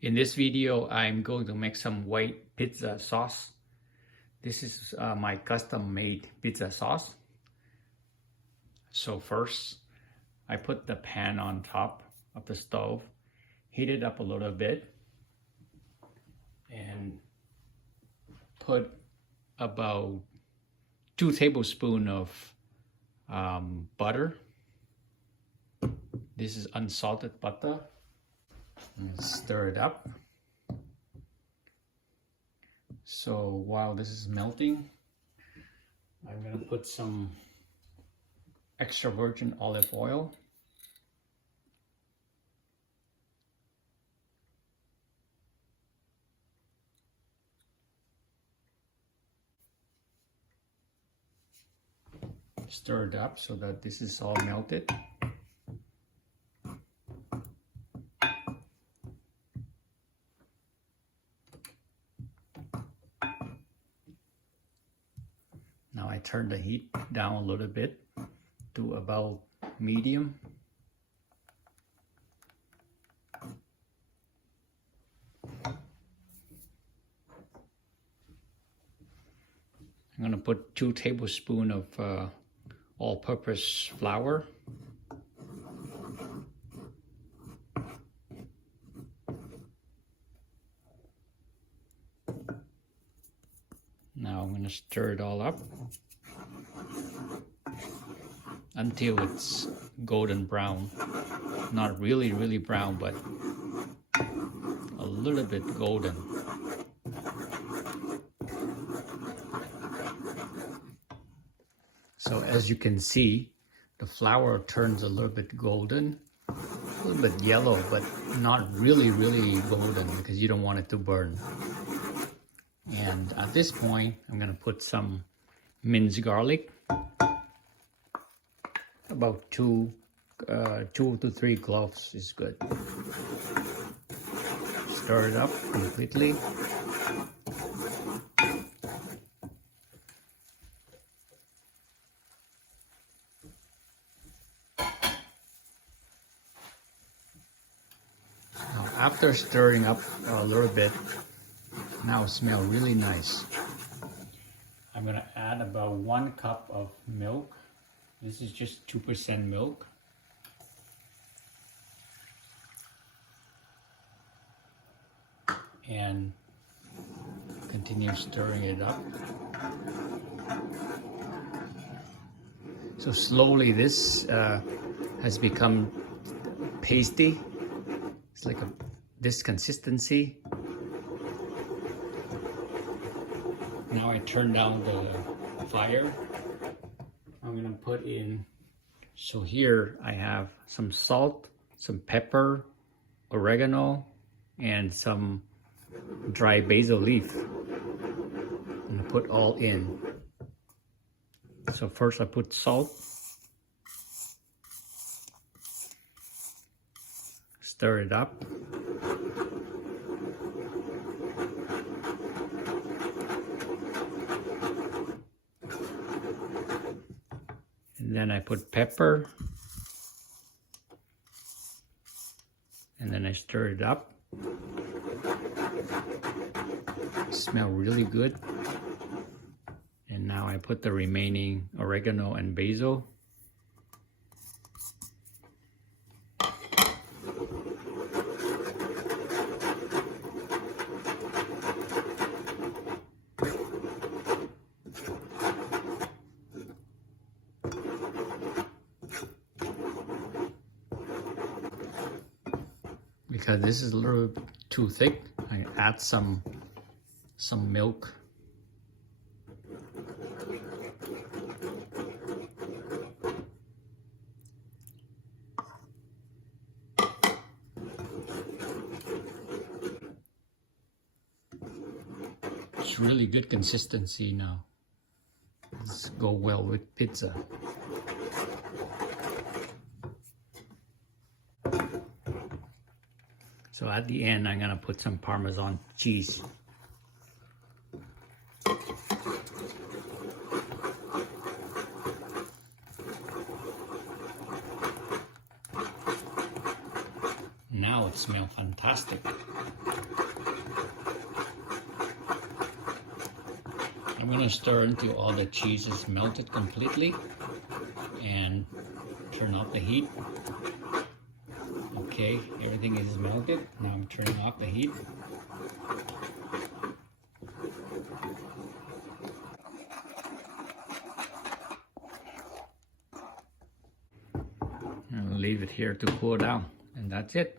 In this video, I'm going to make some white pizza sauce. This is my custom-made pizza sauce. So first, I put the pan on top of the stove, heat it up a little bit, and put about 2 tablespoons of butter. This is unsalted butter. And stir it up. So while this is melting, I'm gonna put some extra virgin olive oil. Stir it up so that this is all melted. Now I turn the heat down a little bit to about medium. I'm gonna put 2 tablespoons of all-purpose flour. Now I'm going to stir it all up until it's golden brown. Not really brown, but a little bit golden. So as you can see, the flour turns a little bit golden, a little bit yellow, but not really golden because you don't want it to burn. And at this point, I'm gonna put some minced garlic, about 2 to 3 cloves is good. Stir it up completely. Now, after stirring up a little bit, now it smells really nice. I'm gonna add about 1 cup of milk. This is just 2% milk. And continue stirring it up. So slowly this has become pasty. It's like this consistency. Now I turn down the fire. I'm gonna put in, so here I have some salt, some pepper, oregano, and some dry basil leaf. I'm gonna put all in. So first I put salt. Stir it up. And then I put pepper, and then I stir it up. It smells really good. And now I put the remaining oregano and basil. Because this is a little too thick, I add some milk. It's really good consistency now. Let's go well with pizza. So at the end, I'm gonna put some Parmesan cheese. smells fantastic. I'm gonna stir until all the cheese is melted completely and turn off the heat. Okay, everything is melted. Now I'm turning off the heat. I'll leave it here to cool down, and that's it.